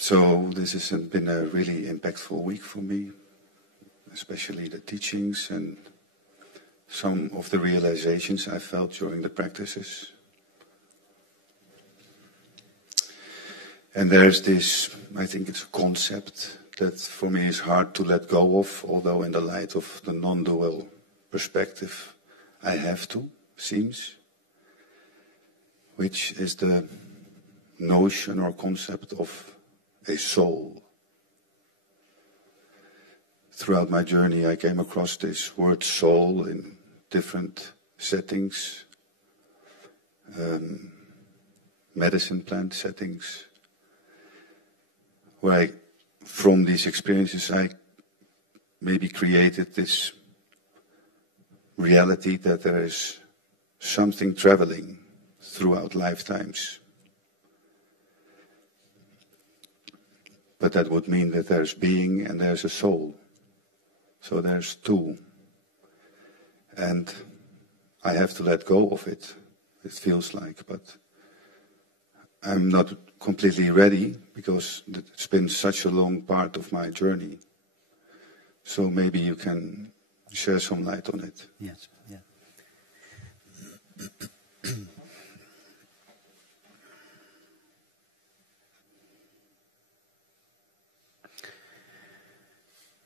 So this has been a really impactful week for me, especially the teachings and some of the realizations I felt during the practices. And there's this, I think it's a concept that for me is hard to let go of, although in the light of the non-dual perspective I have to, seems, which is the notion or concept of a soul. Throughout my journey I came across this word soul in different settings, medicine plant settings, where from these experiences I maybe created this reality that there is something traveling throughout lifetimes. But that would mean that there's being and there's a soul. So there's two. And I have to let go of it, it feels like, but I'm not completely ready because it's been such a long part of my journey. So maybe you can share some light on it. Yes, yeah.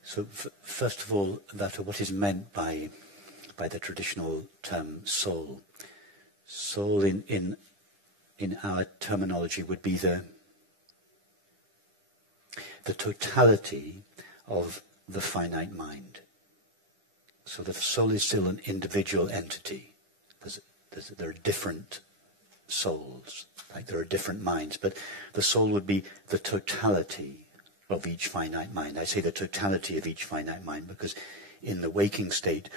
So first of all, that what is meant by the traditional term soul. Soul in our terminology would be the totality of the finite mind. So the soul is still an individual entity. There are different souls, like there are different minds, but the soul would be the totality of each finite mind. I say the totality of each finite mind because in the waking state,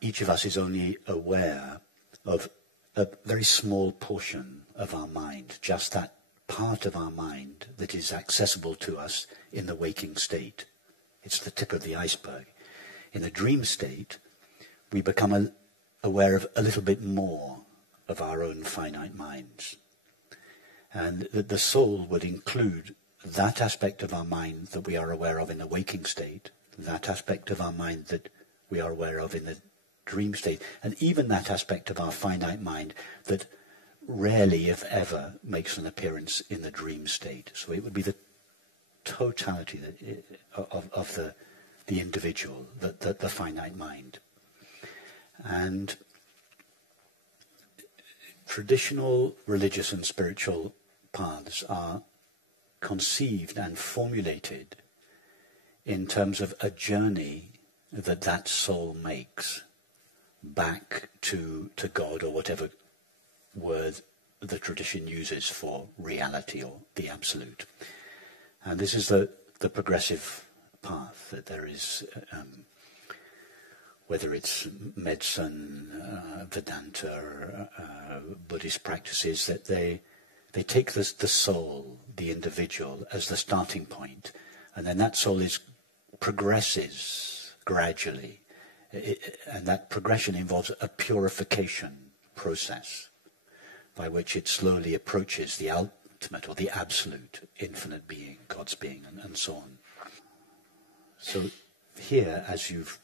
each of us is only aware of a very small portion of our mind, just that part of our mind that is accessible to us in the waking state. It's the tip of the iceberg. In the dream state, we become aware of a little bit more of our own finite minds. And the soul would include that aspect of our mind that we are aware of in the waking state, that aspect of our mind that we are aware of in the dream state, and even that aspect of our finite mind that rarely, if ever, makes an appearance in the dream state. So it would be the totality of the individual, the finite mind. And traditional religious and spiritual paths are conceived and formulated in terms of a journey that soul makes back to God, or whatever word the tradition uses for reality or the absolute. And this is the progressive path that there is, whether it's medicine, Vedanta, Buddhist practices, that they take the soul, the individual, as the starting point, and then that soul progresses gradually, and that progression involves a purification process by which it slowly approaches the ultimate or the absolute, infinite being, God's being, and so on. So here, as you've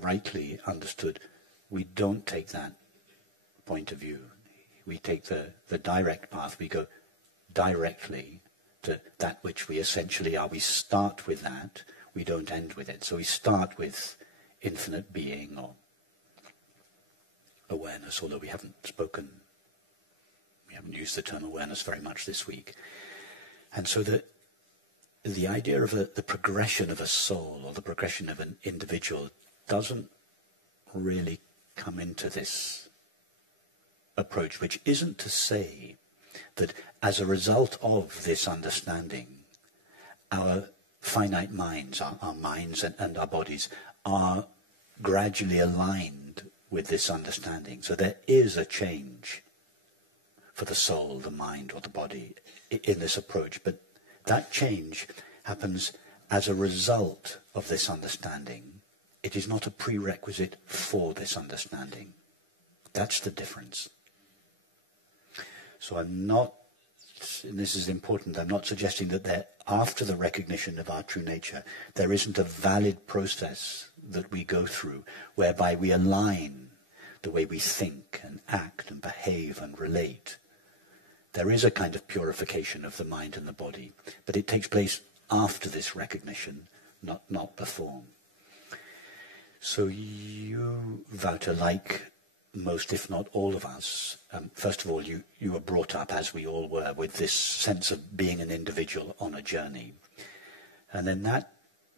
rightly understood, we don't take that point of view. We take the direct path. We go directly to that which we essentially are. We start with that. We don't end with it. So we start with infinite being or awareness, although we haven't used the term awareness very much this week. And so the idea of the progression of a soul or the progression of an individual doesn't really come into this approach, which isn't to say that as a result of this understanding, our finite minds, our minds and our bodies are gradually aligned with this understanding. So there is a change for the soul, the mind, or the body in this approach, but that change happens as a result of this understanding. It is not a prerequisite for this understanding. That's the difference. So I'm not and this is important, I'm not suggesting that there, after the recognition of our true nature, there isn't a valid process that we go through whereby we align the way we think and act and behave and relate. There is a kind of purification of the mind and the body, but it takes place after this recognition, not before. So you, Wouter, like most, if not all of us, first of all, you were brought up, as we all were, with this sense of being an individual on a journey. And then that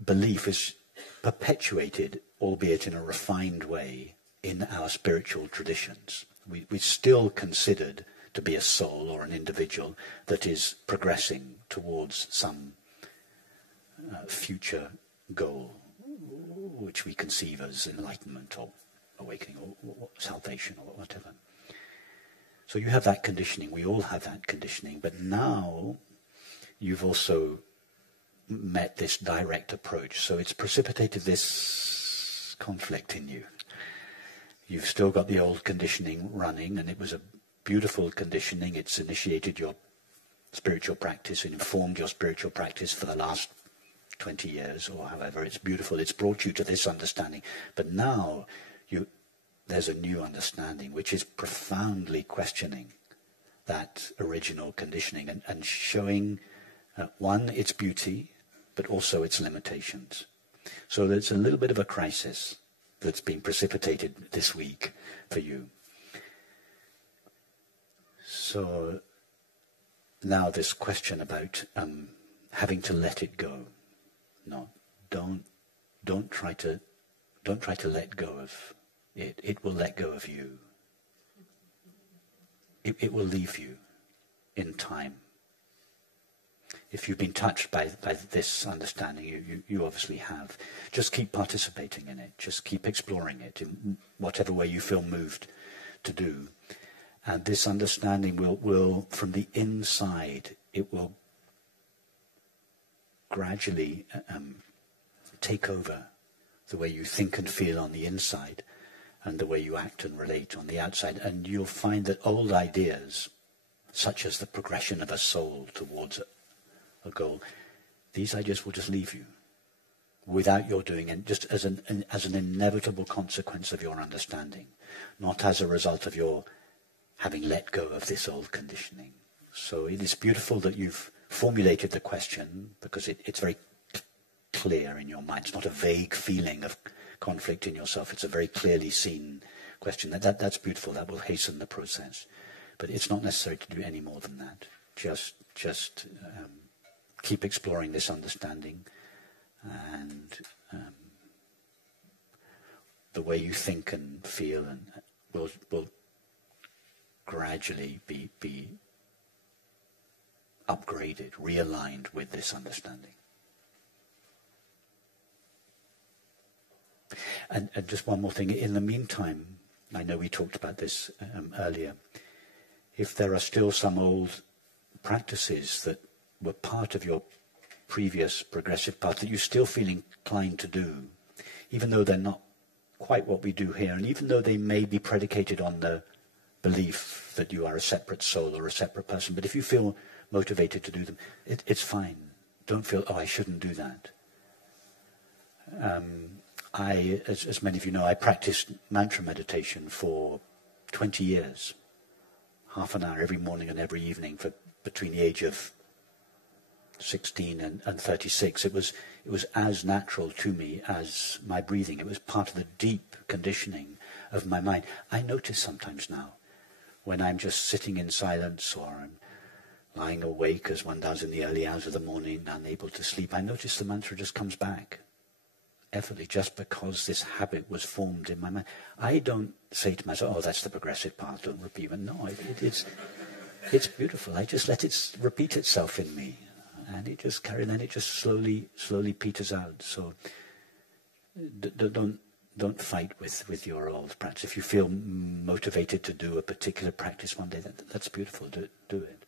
belief is perpetuated, albeit in a refined way, in our spiritual traditions. We're still considered to be a soul or an individual that is progressing towards some future goal, which we conceive as enlightenment or awakening or salvation or whatever. So you have that conditioning, we all have that conditioning, but now you've also met this direct approach, so it's precipitated this conflict in you. You've still got the old conditioning running, and it was a beautiful conditioning. It's initiated your spiritual practice and informed your spiritual practice for the last 20 years or however. It's beautiful. It's brought you to this understanding. But now there's a new understanding which is profoundly questioning that original conditioning and showing, one, its beauty, but also its limitations. So there's a little bit of a crisis that's been precipitated this week for you. So now this question about having to let it go. No, don't try to let go of it. It will let go of you. It will leave you in time. If you've been touched by this understanding, you obviously have. Just keep participating in it. Just keep exploring it in whatever way you feel moved to do. And this understanding will from the inside, it will gradually take over the way you think and feel on the inside and the way you act and relate on the outside. And you'll find that old ideas, such as the progression of a soul towards a goal, these ideas will just leave you without your doing it, just as an inevitable consequence of your understanding, not as a result of your having let go of this old conditioning. So it is beautiful that you've formulated the question, because it's very clear in your mind. It's not a vague feeling of conflict in yourself. It's a very clearly seen question. That's beautiful. That will hasten the process. But it's not necessary to do any more than that. Just keep exploring this understanding, and the way you think and feel and will gradually be upgraded, realigned with this understanding. And just one more thing. In the meantime, I know we talked about this earlier, if there are still some old practices that were part of your previous progressive path that you still feel inclined to do, even though they're not quite what we do here, and even though they may be predicated on the belief that you are a separate soul or a separate person, but if you feel motivated to do them, it's fine. Don't feel, I shouldn't do that. As many of you know, I practiced mantra meditation for 20 years, half an hour every morning and every evening for between the age of 16 and 36. It was as natural to me as my breathing. It was part of the deep conditioning of my mind. I notice sometimes now, when I'm just sitting in silence or I'm lying awake as one does in the early hours of the morning, unable to sleep, I notice the mantra just comes back effortlessly, just because this habit was formed in my mind. I don't say to myself, oh, that's the progressive path, don't repeat it. No, it's beautiful. I just let it repeat itself in me. And it just carries, and it just slowly peters out. So don't fight with your old practice. If you feel motivated to do a particular practice one day, that's beautiful. Do it.